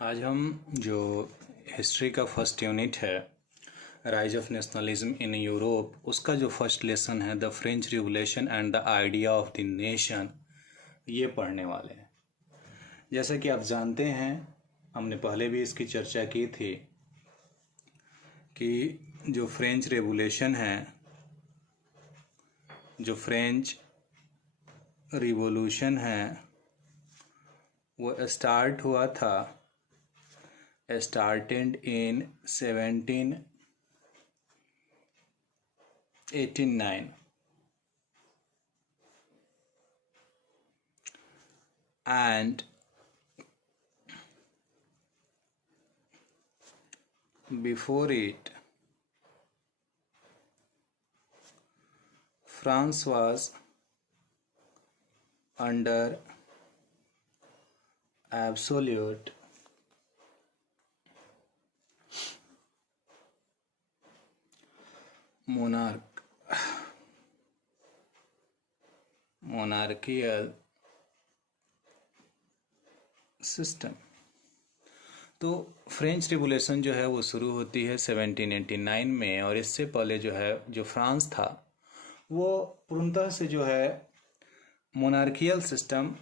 आज हम जो हिस्ट्री का फर्स्ट यूनिट है rise of nationalism in Europe उसका जो फर्स्ट लेसन है the French revolution and the idea of the nation ये पढ़ने वाले हैं। जैसा कि आप जानते हैं, हमने पहले भी इसकी चर्चा की थी कि जो फ्रेंच रिवोल्यूशन है, जो फ्रेंच रिवोल्यूशन है वो स्टार्ट हुआ था started in 1789 and before it France was under absolute monarchical system. तो फ्रेंच रिवोल्यूशन जो है वो शुरू होती है 1789 में, और इससे पहले जो है जो फ्रांस था वो पूर्णतः से जो है मोनार्कियल सिस्टम,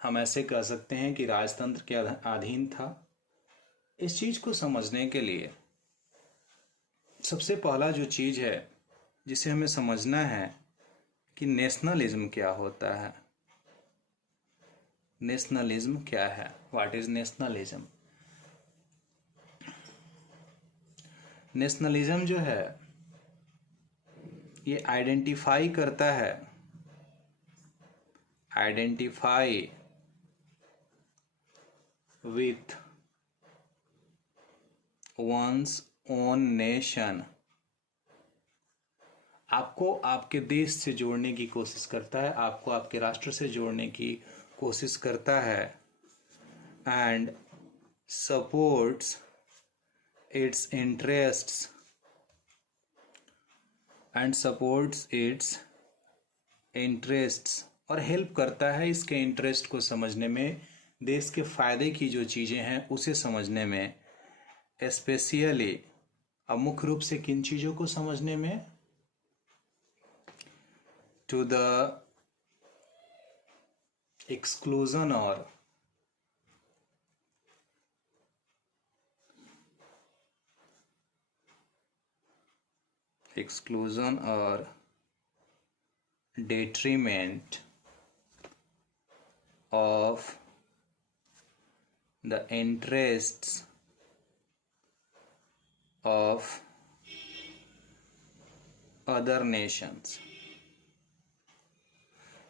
हम ऐसे कह सकते हैं कि राजतंत्र के अधीन था। इस चीज़ को समझने के लिए सबसे पहला जो चीज़ है जिसे हमें समझना है कि नेशनलिज्म क्या होता है। नेशनलिज्म क्या है? What is nationalism? नेशनलिज्म जो है ये आइडेंटिफाई करता है, identify with one's own nation. आपको आपके देश से जोड़ने की कोशिश करता है, आपको आपके राष्ट्र से जोड़ने की कोशिश करता है। एंड सपोर्ट्स इट्स इंटरेस्ट्स और हेल्प करता है इसके इंटरेस्ट को समझने में, देश के फायदे की जो चीज़ें हैं उसे समझने में, स्पेशली अब मुख्य रूप से किन चीज़ों को समझने में, टू द एक्सक्लूजन और detriment of the interests of other nations।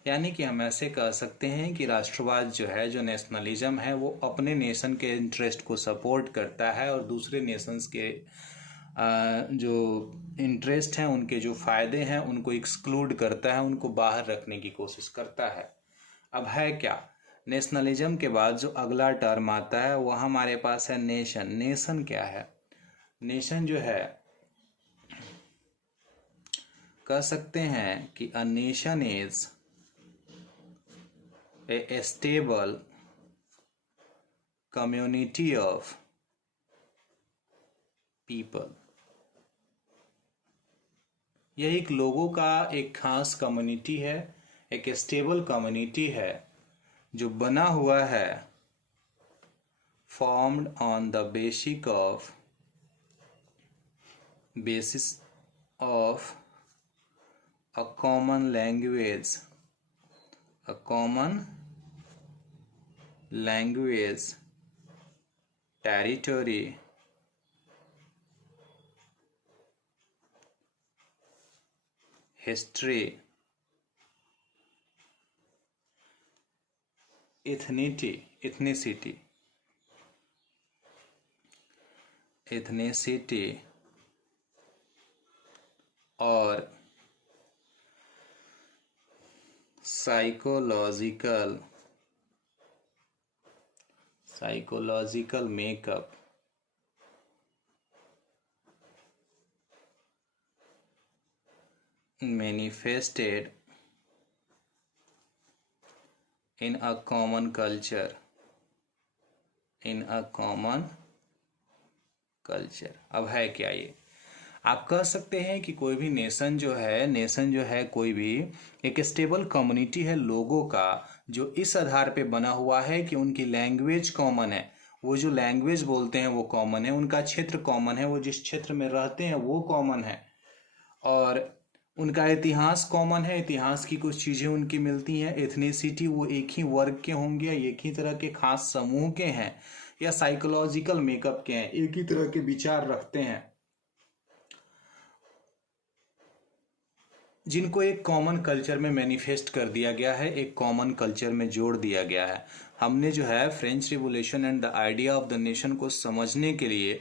यानी कि हम ऐसे कह सकते हैं कि राष्ट्रवाद जो है, जो नेशनलिज्म है, वो अपने नेशन के इंटरेस्ट को सपोर्ट करता है और दूसरे नेशंस के जो इंटरेस्ट हैं, उनके जो फ़ायदे हैं, उनको एक्सक्लूड करता है, उनको बाहर रखने की कोशिश करता है। अब है क्या नेशनलिज्म के बाद जो अगला टर्म आता है वो हमारे पास है नेशन। नेशन क्या है? नेशन जो है कह सकते हैं कि a nation is a stable community of people. यह एक लोगों का एक खास कम्युनिटी है, एक स्टेबल कम्युनिटी है जो बना हुआ है formed on the basis of a common language, territory, history, ethnicity और psychological makeup manifested in a common culture in a common culture. अब है क्या ये, आप कह सकते हैं कि कोई भी नेशन जो है कोई भी एक स्टेबल कम्युनिटी है लोगों का, जो इस आधार पे बना हुआ है कि उनकी लैंग्वेज कॉमन है, वो जो लैंग्वेज बोलते हैं वो कॉमन है, उनका क्षेत्र कॉमन है, वो जिस क्षेत्र में रहते हैं वो कॉमन है, और उनका इतिहास कॉमन है, इतिहास की कुछ चीज़ें उनकी मिलती हैं, एथनिसिटी वो एक ही वर्ग के होंगे, एक ही तरह के खास समूह के हैं, या साइकोलॉजिकल मेकअप के हैं, एक ही तरह के विचार रखते हैं, जिनको एक कॉमन कल्चर में मैनिफेस्ट कर दिया गया है, एक कॉमन कल्चर में जोड़ दिया गया है। हमने जो है French revolution and the idea of the nation को समझने के लिए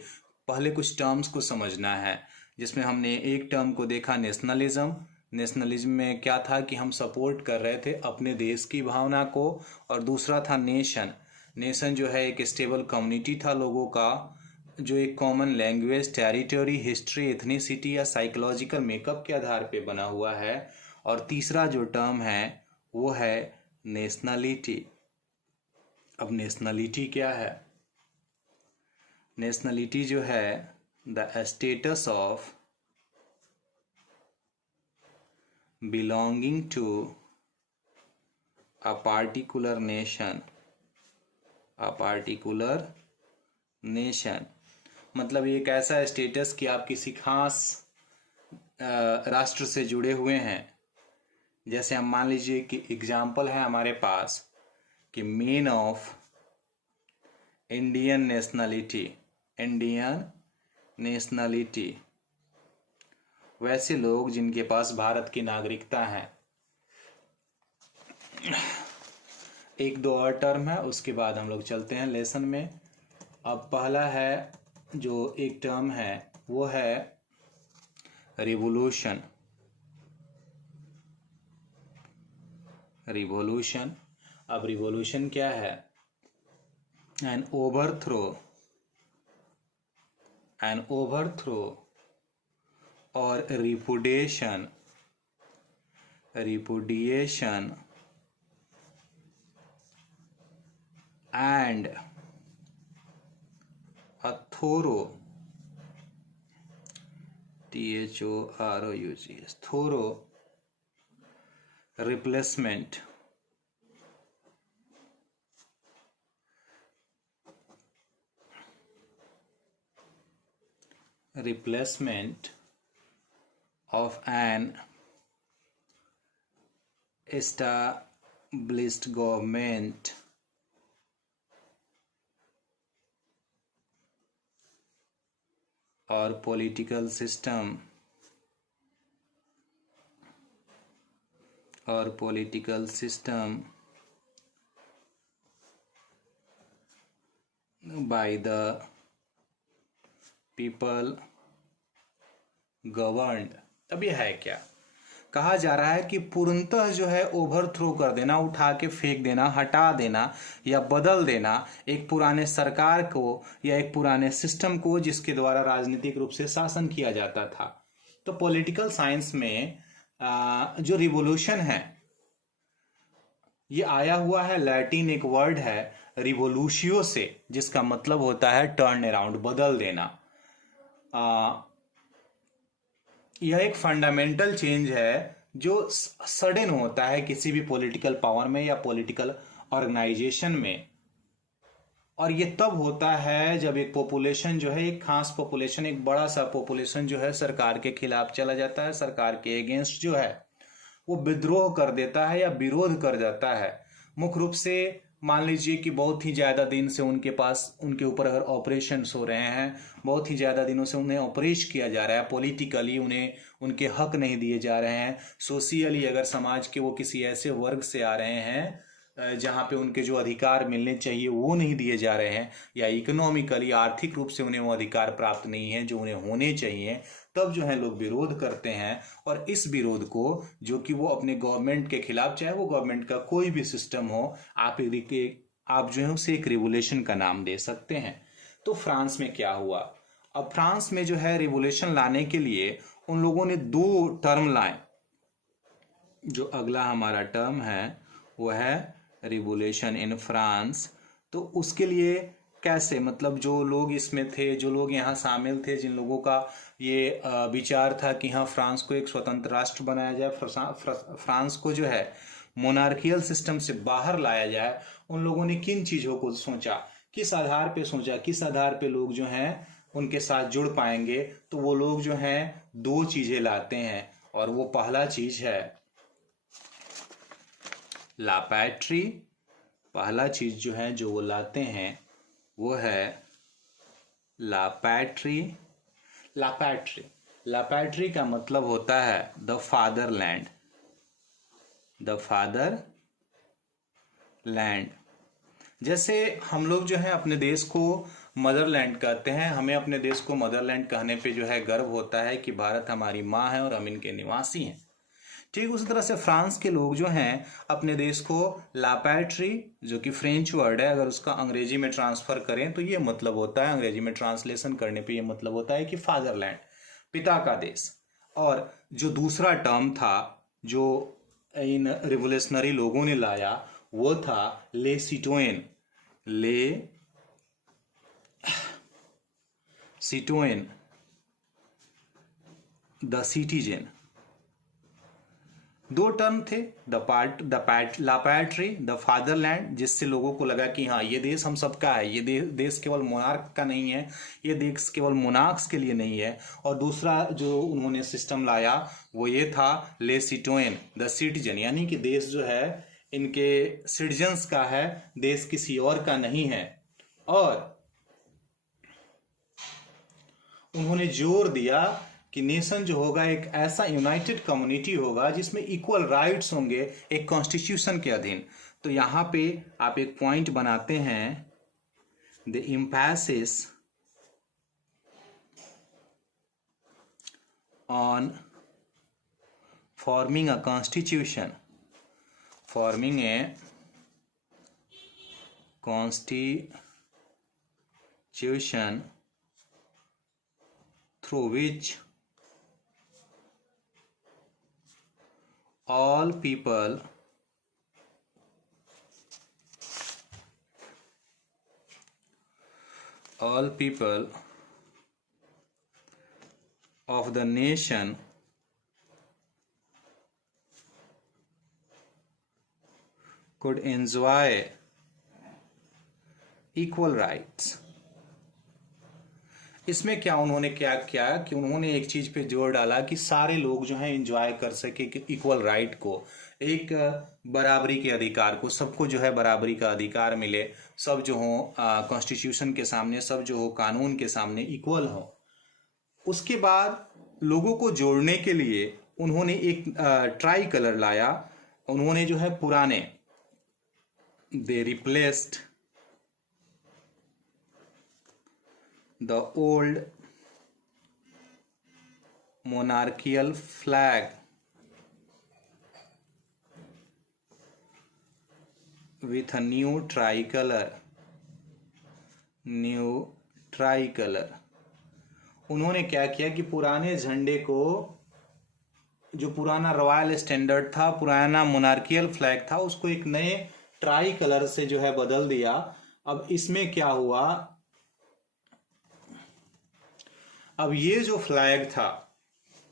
पहले कुछ टर्म्स को समझना है, जिसमें हमने एक टर्म को देखा नेशनलिज्म। नेशनलिज्म में क्या था कि हम सपोर्ट कर रहे थे अपने देश की भावना को, और दूसरा था नेशन। नेशन जो है एक स्टेबल कम्युनिटी था लोगों का, जो एक common language, territory, history, ethnicity या साइकोलॉजिकल मेकअप के आधार पे बना हुआ है। और तीसरा जो टर्म है वो है नेशनलिटी। अब नेशनलिटी क्या है? नेशनलिटी जो है the status of belonging to a particular nation, a particular nation, मतलब ये एक ऐसा स्टेटस कि आप किसी खास राष्ट्र से जुड़े हुए हैं। जैसे हम मान लीजिए कि एग्जाम्पल है हमारे पास कि main of Indian nationality, Indian nationality, वैसे लोग जिनके पास भारत की नागरिकता है। एक दो और टर्म है, उसके बाद हम लोग चलते हैं लेसन में। अब पहला है जो एक टर्म है वो है रिवोल्यूशन। रिवोल्यूशन, अब रिवोल्यूशन क्या है? एन ओवरथ्रो, एन ओवरथ्रो और रिपुडिएशन, रिपुडिएशन and a thorough, THOROUGH, thorough replacement, replacement of an established government और पॉलिटिकल सिस्टम, और political system by the people governed. अब यह है क्या? कहा जा रहा है कि पूर्णतः जो है ओवरथ्रो कर देना, उठा के फेंक देना, हटा देना या बदल देना एक पुराने सरकार को या एक पुराने सिस्टम को जिसके द्वारा राजनीतिक रूप से शासन किया जाता था। तो पॉलिटिकल साइंस में जो रिवॉल्यूशन है ये आया हुआ है, लैटिन एक वर्ड है रिवोल्यूशियो से, जिसका मतलब होता है टर्न अराउंड, बदल देना। यह एक फंडामेंटल चेंज है जो सडन होता है किसी भी पॉलिटिकल पावर में या पॉलिटिकल ऑर्गेनाइजेशन में, और ये तब होता है जब एक पॉपुलेशन जो है, एक खास पॉपुलेशन, एक बड़ा सा पॉपुलेशन जो है सरकार के खिलाफ चला जाता है, सरकार के अगेंस्ट जो है वो विद्रोह कर देता है या विरोध कर जाता है। मुख्य रूप से मान लीजिए कि बहुत ही ज़्यादा दिन से उनके पास, उनके ऊपर अगर ऑपरेशंस हो रहे हैं, बहुत ही ज़्यादा दिनों से उन्हें ऑपरेश किया जा रहा है, पॉलिटिकली उन्हें उनके हक नहीं दिए जा रहे हैं, सोशियली अगर समाज के वो किसी ऐसे वर्ग से आ रहे हैं जहाँ पे उनके जो अधिकार मिलने चाहिए वो नहीं दिए जा रहे हैं, या इकोनॉमिकली आर्थिक रूप से उन्हें वो अधिकार प्राप्त नहीं है जो उन्हें होने चाहिए, तब जो है लोग विरोध करते हैं। और इस विरोध को जो कि वो अपने गवर्नमेंट के खिलाफ, चाहे वो गवर्नमेंट का कोई भी सिस्टम हो, आप जो है उसे एक रिवोल्यूशन का नाम दे सकते हैं। तो फ्रांस में क्या हुआ? अब फ्रांस में जो है रिवोल्यूशन लाने के लिए उन लोगों ने दो टर्म लाए। जो अगला हमारा टर्म है वो है रिवोल्यूशन इन फ्रांस। तो उसके लिए कैसे, मतलब जो लोग इसमें थे, जो लोग यहाँ शामिल थे, जिन लोगों का ये विचार था कि हाँ फ्रांस को एक स्वतंत्र राष्ट्र बनाया जाए, फ्रांस को जो है मोनार्कियल सिस्टम से बाहर लाया जाए, उन लोगों ने किन चीज़ों को सोचा, किस आधार पे सोचा, किस आधार पे लोग जो हैं उनके साथ जुड़ पाएंगे। तो वो लोग जो हैं दो चीज़ें लाते हैं, और वो पहला चीज़ है ला पैट्री। पहला चीज़ जो है जो वो लाते हैं वो है ला पैट्री। ला पैट्री, ला पैट्री का मतलब होता है the fatherland, the father land. जैसे हम लोग जो है अपने देश को मदरलैंड कहते हैं, हमें अपने देश को मदरलैंड कहने पे जो है गर्व होता है कि भारत हमारी माँ है और हम इनके निवासी हैं। ठीक उसी तरह से फ्रांस के लोग जो हैं अपने देश को ला पैट्री, जो कि फ्रेंच वर्ड है, अगर उसका अंग्रेजी में ट्रांसफर करें तो ये मतलब होता है, अंग्रेजी में ट्रांसलेशन करने पे ये मतलब होता है कि फादरलैंड, पिता का देश। और जो दूसरा टर्म था जो इन रिवोल्यूशनरी लोगों ने लाया वो था ले सिटोयन, ले सिटोयन, द सिटीजन। दो टर्म थे, ला पैट्री, द फादरलैंड, जिससे लोगों को लगा कि हाँ ये देश हम सबका है, ये देश केवल मोनार्क का नहीं है, ये देश केवल मोनार्क्स के लिए नहीं है। और दूसरा जो उन्होंने सिस्टम लाया वो ये था ले सिटोयन, द सिटीजन, यानी कि देश जो है इनके सिटीजन्स का है, देश किसी और का नहीं है। और उन्होंने जोर दिया कि नेशन जो होगा एक ऐसा यूनाइटेड कम्युनिटी होगा जिसमें इक्वल राइट्स होंगे एक कॉन्स्टिट्यूशन के अधीन। तो यहाँ पे आप एक पॉइंट बनाते हैं, the emphasis on forming a constitution, forming a constitution through which all people of the nation could enjoy equal rights। इसमें क्या उन्होंने क्या किया कि उन्होंने एक चीज पे जोर डाला कि सारे लोग जो हैं एंजॉय कर सके कि इक्वल राइट को, एक बराबरी के अधिकार को, सबको जो है बराबरी का अधिकार मिले, सब जो हो कॉन्स्टिट्यूशन के सामने, सब जो हो कानून के सामने इक्वल हो। उसके बाद लोगों को जोड़ने के लिए उन्होंने एक ट्राई कलर लाया। उन्होंने जो है पुराने, दे replaced the old monarchical flag with a new tricolor, उन्होंने क्या किया कि पुराने झंडे को, जो पुराना रॉयल स्टैंडर्ड था, पुराना मोनार्कियल फ्लैग था, उसको एक नए ट्राई कलर से जो है बदल दिया। अब इसमें क्या हुआ, अब ये जो फ्लैग था,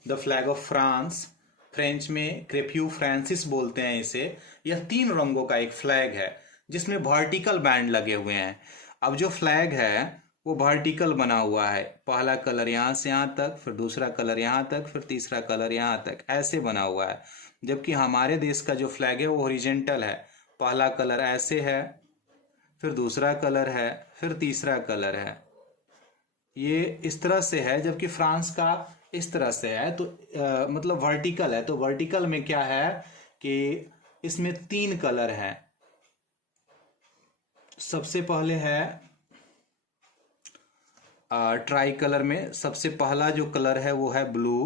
the flag of France, French में क्रेप्यू फ्रांसिस बोलते हैं इसे, यह 3 रंगों का एक फ्लैग है जिसमें वर्टिकल बैंड लगे हुए हैं। अब जो फ्लैग है वो वर्टिकल बना हुआ है, पहला कलर यहाँ से यहाँ तक, फिर दूसरा कलर यहाँ तक, फिर तीसरा कलर यहाँ तक, ऐसे बना हुआ है। जबकि हमारे देश का जो फ्लैग है वो हॉरिजॉन्टल है, पहला कलर ऐसे है, फिर दूसरा कलर है, फिर तीसरा कलर है, ये इस तरह से है। जबकि फ्रांस का इस तरह से है, तो मतलब वर्टिकल है। तो वर्टिकल में क्या है कि इसमें 3 कलर हैं। सबसे पहले है ट्राई कलर में सबसे पहला जो कलर है वो है ब्लू,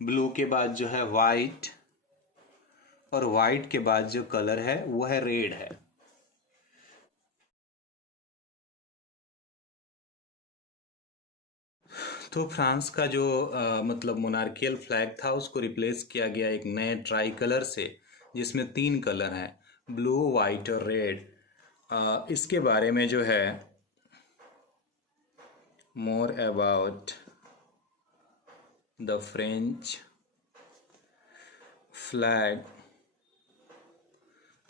ब्लू के बाद जो है वाइट, और वाइट के बाद जो कलर है वो है रेड है। तो फ्रांस का जो मतलब मोनार्कियल फ्लैग था उसको रिप्लेस किया गया एक नए ट्राई कलर से जिसमें 3 कलर हैं, ब्लू, वाइट और रेड। इसके बारे में जो है more about the French flag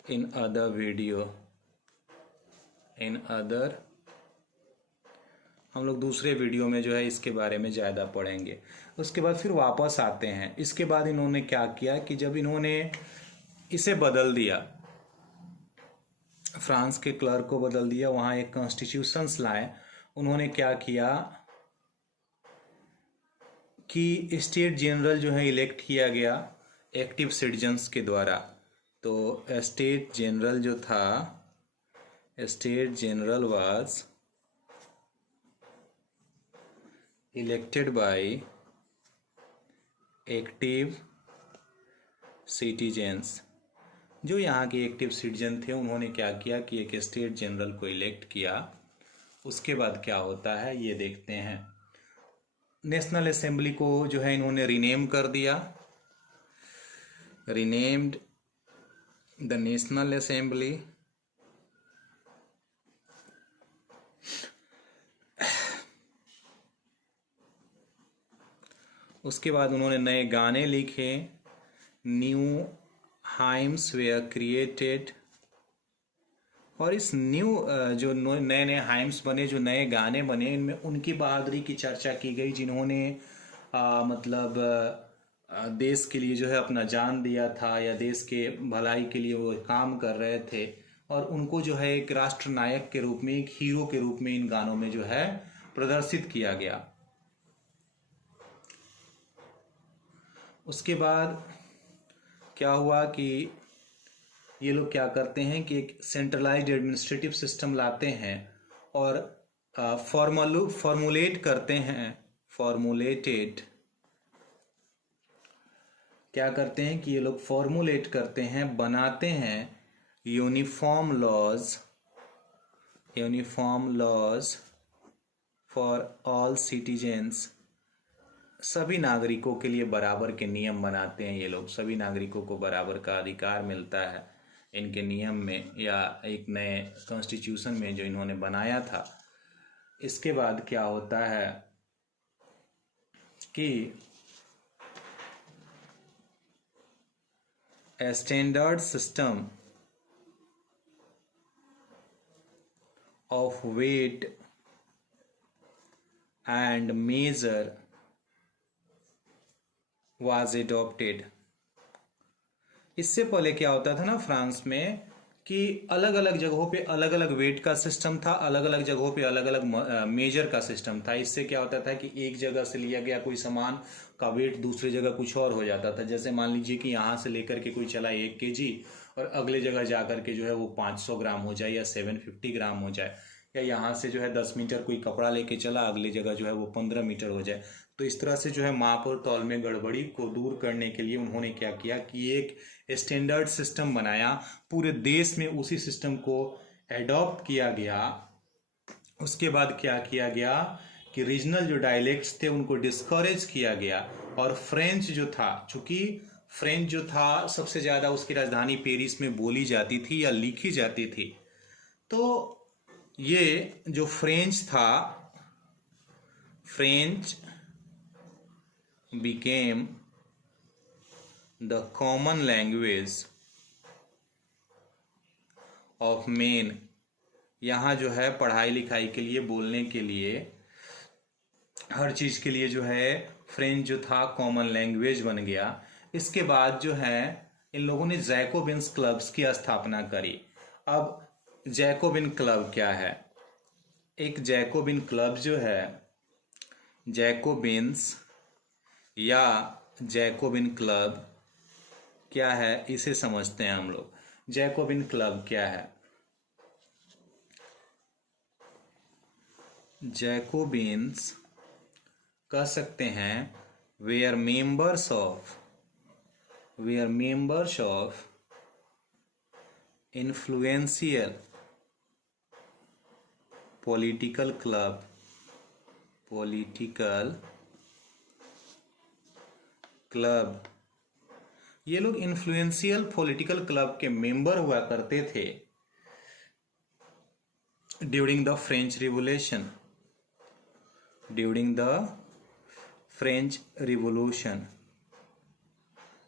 in other video हम लोग दूसरे वीडियो में जो है इसके बारे में ज़्यादा पढ़ेंगे। उसके बाद फिर वापस आते हैं। इसके बाद इन्होंने क्या किया कि जब इन्होंने इसे बदल दिया, फ्रांस के क्लर्क को बदल दिया, वहाँ एक कॉन्स्टिट्यूशंस लाए। उन्होंने क्या किया कि स्टेट जनरल जो है इलेक्ट किया गया एक्टिव सिटीजन्स के द्वारा। तो state general was elected by active citizens. जो यहाँ के एक्टिव सिटीजन थे उन्होंने क्या किया कि एक स्टेट जनरल को इलेक्ट किया। उसके बाद क्या होता है ये देखते हैं। नेशनल असेंबली को जो है इन्होंने रीनेम कर दिया, रीनेम्ड द नेशनल असेंबली। उसके बाद उन्होंने नए गाने लिखे, न्यू हाइम्स वेयर क्रिएटेड। और इस न्यू जो नए नए हाइम्स बने, जो नए गाने बने, इनमें उनकी बहादुरी की चर्चा की गई जिन्होंने मतलब देश के लिए जो है अपना जान दिया था या देश के भलाई के लिए वो काम कर रहे थे। और उनको जो है एक राष्ट्र नायक के रूप में, एक हीरो के रूप में इन गानों में जो है प्रदर्शित किया गया। उसके बाद क्या हुआ कि ये लोग क्या करते हैं कि एक सेंट्रलाइज्ड एडमिनिस्ट्रेटिव सिस्टम लाते हैं और फॉर्मुलेट करते हैं, क्या करते हैं कि ये लोग फॉर्मुलेट करते हैं, बनाते हैं uniform laws for all citizens. सभी नागरिकों के लिए बराबर के नियम बनाते हैं ये लोग। सभी नागरिकों को बराबर का अधिकार मिलता है इनके नियम में या एक नए कॉन्स्टिट्यूशन में जो इन्होंने बनाया था। इसके बाद क्या होता है कि a standard system of weight and measure was adopted। इससे पहले क्या होता था ना फ्रांस में कि अलग अलग जगहों पे अलग अलग वेट का सिस्टम था, अलग अलग जगहों पे अलग अलग मेजर का सिस्टम था। इससे क्या होता था कि एक जगह से लिया गया कोई सामान का वेट दूसरी जगह कुछ और हो जाता था। जैसे मान लीजिए कि यहाँ से लेकर के कोई चला 1 kg और अगले जगह जा करके जो है वो 500 ग्राम हो जाए या 750 ग्राम हो जाए, या यहाँ से जो है 10 मीटर कोई कपड़ा लेके चला, अगली जगह जो है वो 15 मीटर हो जाए। तो इस तरह से जो है माप और तौल में गड़बड़ी को दूर करने के लिए उन्होंने क्या किया कि एक स्टैंडर्ड सिस्टम बनाया। पूरे देश में उसी सिस्टम को एडॉप्ट किया गया। उसके बाद क्या किया गया कि रीजनल जो डायलेक्ट्स थे उनको डिस्करेज किया गया। और फ्रेंच जो था, चूंकि फ्रेंच जो था सबसे ज़्यादा उसकी राजधानी पेरिस में बोली जाती थी या लिखी जाती थी, तो ये जो फ्रेंच था, French became the common language of men। यहाँ जो है पढ़ाई लिखाई के लिए, बोलने के लिए, हर चीज़ के लिए जो है फ्रेंच जो था कॉमन लैंग्वेज बन गया। इसके बाद जो है इन लोगों ने जैकोबिन्स क्लब्स की स्थापना करी। अब जैकोबिन क्लब क्या है? एक जैकोबिन क्लब जो है, जैकोबिन्स या जैकोबिन क्लब क्या है इसे समझते हैं हम लोग। जैकोबिन क्लब क्या है? जैकोबिन्स कह सकते हैं we are members of influential political club. ये लोग इन्फ्लुएंशियल पॉलिटिकल क्लब के मेंबर हुआ करते थे during the French revolution. During the French revolution.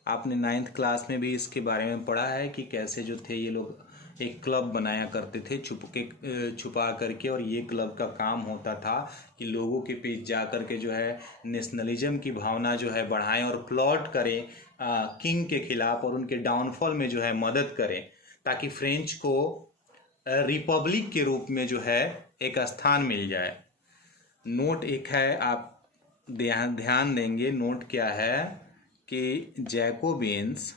आपने 9th क्लास में भी इसके बारे में पढ़ा है कि कैसे जो थे ये लोग एक क्लब बनाया करते थे छुपा करके, और ये क्लब का काम होता था कि लोगों के बीच जा कर के जो है नेशनलिज्म की भावना जो है बढ़ाएं और प्लॉट करें किंग के खिलाफ, और उनके डाउनफॉल में जो है मदद करें, ताकि फ्रेंच को रिपब्लिक के रूप में जो है एक स्थान मिल जाए। नोट एक है, आप ध्यान देंगे, नोट क्या है कि जैकोबिन्स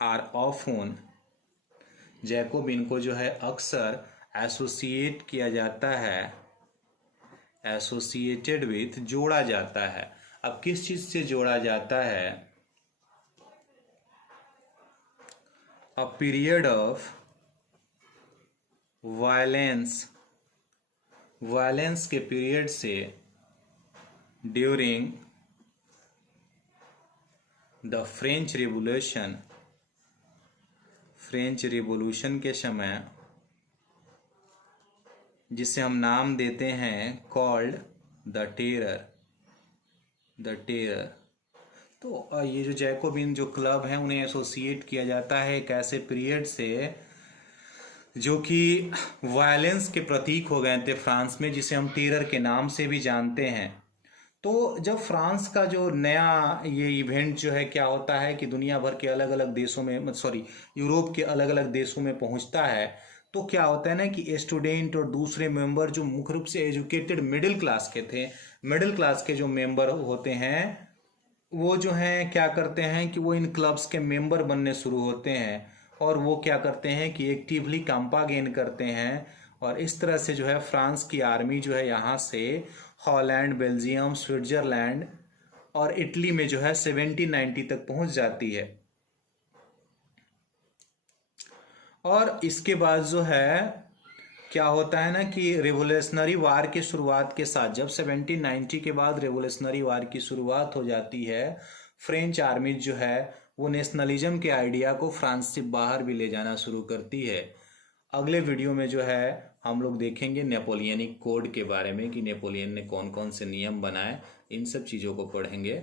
आर ऑफन, जैकोबिन को जो है अक्सर एसोसिएट किया जाता है, एसोसिएटेड विथ, जोड़ा जाता है। अब किस चीज से जोड़ा जाता है? A period of violence, violence के पीरियड से, during the French revolution, French revolution के समय, जिसे हम नाम देते हैं called the terror, the terror. तो ये जो जैकोबिन जो क्लब है उन्हें एसोसिएट किया जाता है एक ऐसे पीरियड से जो कि वायलेंस के प्रतीक हो गए थे फ्रांस में, जिसे हम टेरर के नाम से भी जानते हैं। तो जब फ्रांस का जो नया ये इवेंट जो है क्या होता है कि दुनिया भर के अलग अलग देशों में, सॉरी यूरोप के अलग अलग देशों में पहुंचता है, तो क्या होता है ना कि स्टूडेंट और दूसरे मेंबर जो मुख्य रूप से एजुकेटेड मिडिल क्लास के थे, मिडिल क्लास के जो मेंबर होते हैं वो जो हैं क्या करते हैं कि वो इन क्लब्स के मेंबर बनने शुरू होते हैं, और वो क्या करते हैं कि एक्टिवली काम्पा गेन करते हैं, और इस तरह से जो है फ्रांस की आर्मी जो है यहाँ से हॉलैंड, बेल्जियम, स्विट्जरलैंड और इटली में जो है 1790 तक पहुंच जाती है। और इसके बाद जो है क्या होता है ना कि रेवोल्यूशनरी वार की शुरुआत के साथ, जब 1790 के बाद रेवोल्यूशनरी वार की शुरुआत हो जाती है, फ्रेंच आर्मी जो है वो नेशनलिज्म के आइडिया को फ्रांस से बाहर भी ले जाना शुरू करती है। अगले वीडियो में जो है हम लोग देखेंगे नेपोलियनिक कोड के बारे में कि नेपोलियन ने कौन कौन से नियम बनाए, इन सब चीज़ों को पढ़ेंगे।